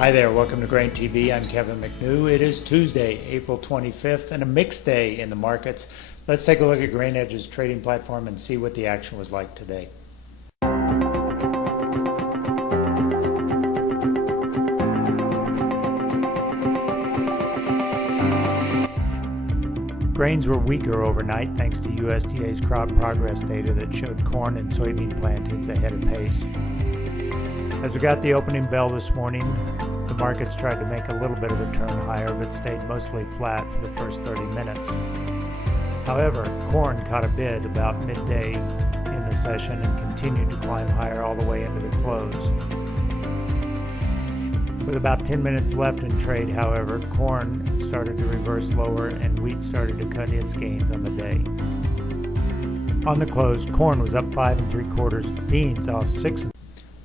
Hi there, welcome to Grain TV. I'm Kevin McNew. It is Tuesday, April 25th, and a mixed day in the markets. Let's take a look at Grain Edge's trading platform and see what the action was like today. Grains were weaker overnight thanks to USDA's crop progress data that showed corn and soybean plantings ahead of pace. As we got the opening bell this morning, the markets tried to make a little bit of a turn higher but stayed mostly flat for the first 30 minutes. However, corn caught a bid about midday in the session and continued to climb higher all the way into the close. With about 10 minutes left in trade, however, corn started to reverse lower and wheat started to cut its gains on the day. On the close, corn was up 5 3/4, beans off 6.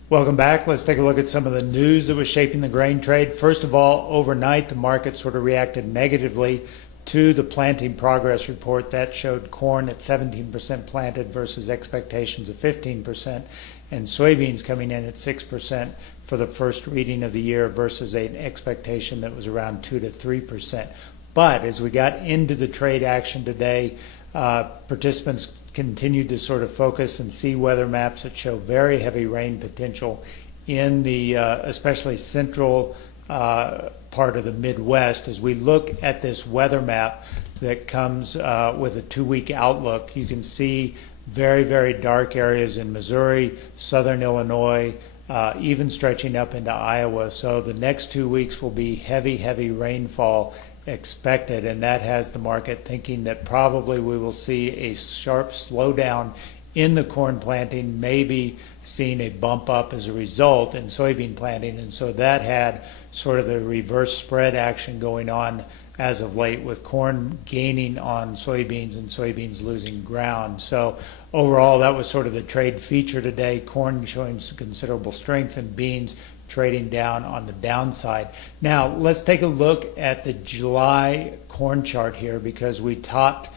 Welcome back. Let's take a look at some of the news that was shaping the grain trade. First of all, overnight, the market sort of reacted negatively to the planting progress report that showed corn at 17% planted versus expectations of 15%, and soybeans coming in at 6% for the first reading of the year versus an expectation that was around 2 to 3%. But as we got into the trade action today, participants continued to sort of focus and see weather maps that show very heavy rain potential in the especially central part of the Midwest. As we look at this weather map that comes with a 2-week outlook, you can see very, very dark areas in Missouri, southern Illinois, even stretching up into Iowa. So the next 2 weeks will be heavy, heavy rainfall expected, and that has the market thinking that probably we will see a sharp slowdown in the corn planting, maybe seeing a bump up as a result in soybean planting. And so that had sort of the reverse spread action going on as of late, with corn gaining on soybeans and soybeans losing ground. So overall, that was sort of the trade feature today. Corn showing some considerable strength and beans trading down on the downside. Now, let's take a look at the July corn chart here, because we topped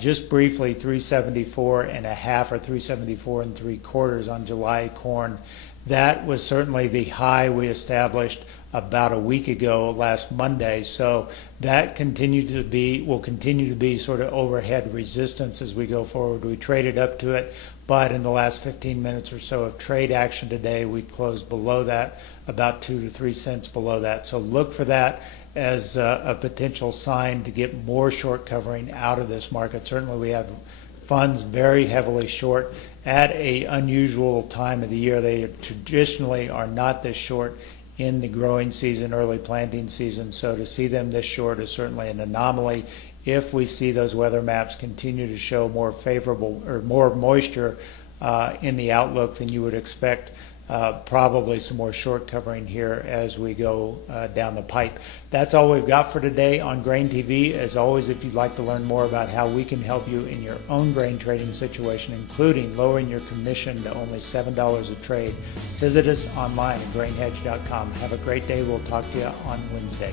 just briefly 374 and a half or 374 and 3/4 on July corn. That was certainly the high we established about a week ago last Monday. So that will continue to be sort of overhead resistance as we go forward. We traded up to it, but in the last 15 minutes or so of trade action today, we closed below that, about 2 to 3 cents below that. So look for that as a potential sign to get more short covering out of this market. Certainly we have funds very heavily short at an unusual time of the year. They traditionally are not this short in the growing season, early planting season. So to see them this short is certainly an anomaly. If we see those weather maps continue to show more favorable or more moisture in the outlook, then you would expect probably some more short covering here as we go down the pipe. That's all we've got for today on Grain TV. As always, if you'd like to learn more about how we can help you in your own grain trading situation, including lowering your commission to only $7 a trade, visit us online at grainhedge.com. Have a great day. We'll talk to you on Wednesday.